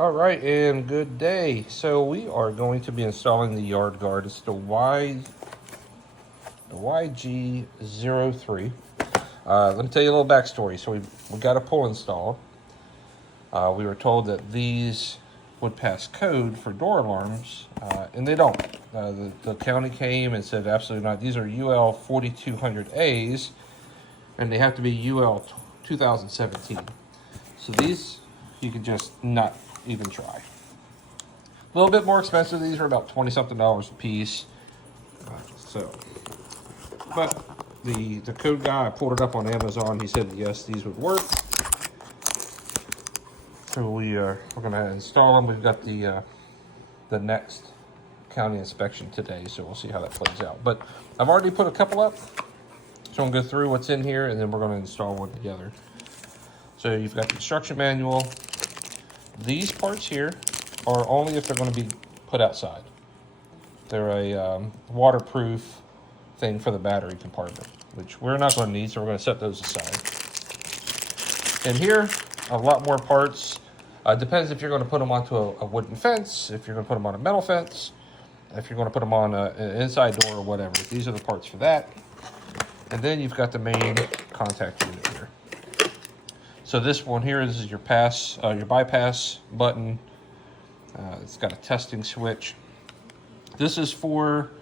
All right, and good day. So we are going to be installing the YARDGARD. It's the YG03. Let me tell you a little backstory. So we got a pull install. We were told that these would pass code for door alarms, and they don't. The county came and said absolutely not. These are UL 4200As, and they have to be UL 2017. So these you can just not even try. A little bit more expensive. These are about $20-something a piece. But the code guy, I pulled it up on Amazon. He said yes, these would work. So we're gonna install them. We've got the next county inspection today, so we'll see how that plays out. But I've already put a couple up, so I'm gonna go through what's in here, and then we're gonna install one together. So you've got the instruction manual. These parts here are only if they're going to be put outside. They're a waterproof thing for the battery compartment, which we're not going to need, so we're going to set those aside. And here, a lot more parts. Depends if you're going to put them onto a wooden fence, if you're going to put them on a metal fence, if you're going to put them on an inside door or whatever. These are the parts for that. And then you've got the main contact unit here. So this one here is your bypass button. It's got a testing switch. This is for,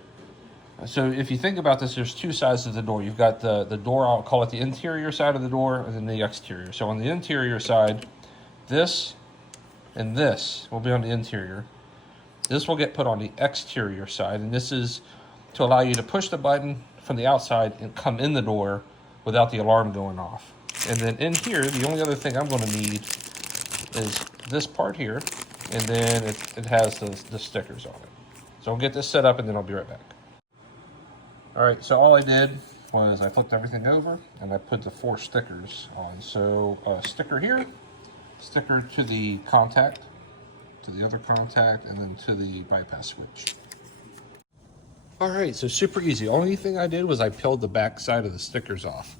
so if you think about this, there's two sides of the door. You've got the door, I'll call it the interior side of the door, and then the exterior. So on the interior side, this and this will be on the interior. This will get put on the exterior side, and this is to allow you to push the button from the outside and come in the door without the alarm going off. And then in here, the only other thing I'm going to need is this part here, and then it has the stickers on it. So I'll get this set up, and then I'll be right back. All right, so all I did was I flipped everything over, and I put the 4 stickers on. So a sticker here, sticker to the contact, to the other contact, and then to the bypass switch. All right, so super easy. Only thing I did was I peeled the back side of the stickers off.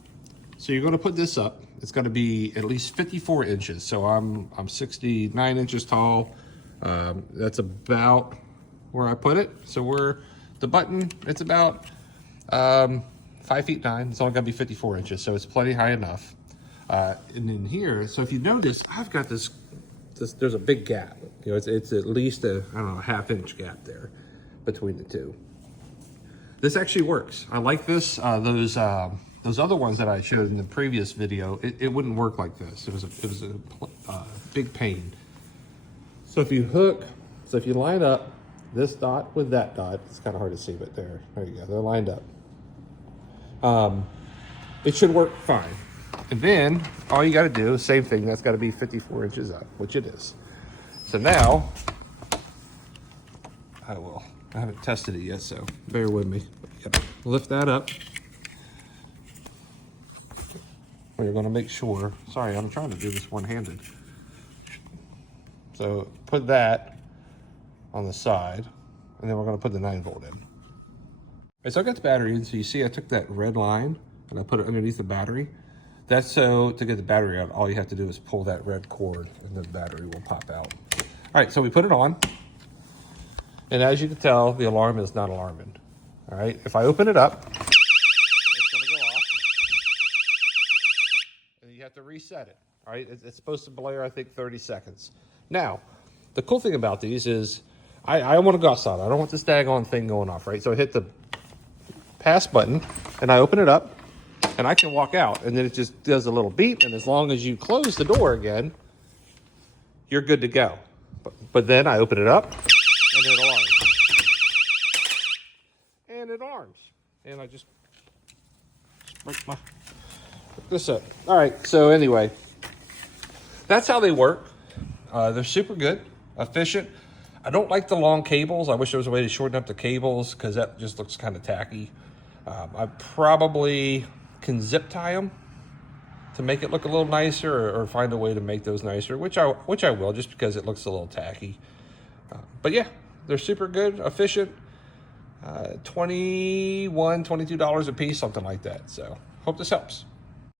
So you're going to put this up. It's going to be at least 54 inches. So I'm 69 inches tall. That's about where I put it. So the button, it's about 5'9". It's only going to be 54 inches, so it's plenty high enough. And in here, so if you notice, I've got this. There's a big gap. You know, it's at least a half-inch gap there between the two. This actually works. I like this. Those other ones that I showed in the previous video, it wouldn't work like this. It was a big pain. So if you line up this dot with that dot, it's kind of hard to see, but there you go. They're lined up. It should work fine. And then all you got to do is same thing. That's got to be 54 inches up, which it is. So now I haven't tested it yet, so bear with me. Yep. Lift that up. We're going to make sure, sorry, I'm trying to do this one-handed. So put that on the side, and then we're going to put the 9-volt in. All right, so I got the battery in, so you see I took that red line and I put it underneath the battery. That's so to get the battery out, all you have to do is pull that red cord and the battery will pop out. All right, so we put it on, and as you can tell, the alarm is not alarming. All right, if I open it up, you have to reset it. All right, it's supposed to blare, I think, 30 seconds. Now, the cool thing about these is I want to go outside. I don't want this daggone thing going off, right? So I hit the pass button, and I open it up, and I can walk out, and then it just does a little beep, and as long as you close the door again, you're good to go. But then I open it up, and it alarms. And it alarms. And I just break this up. All right, so anyway, that's how they work. They're super good, efficient. I don't like the long cables. I wish there was a way to shorten up the cables because that just looks kind of tacky. I probably can zip tie them to make it look a little nicer, or find a way to make those nicer, which I will, just because it looks a little tacky. But yeah, they're super good, efficient. $21, $22 a piece, something like that. So hope this helps.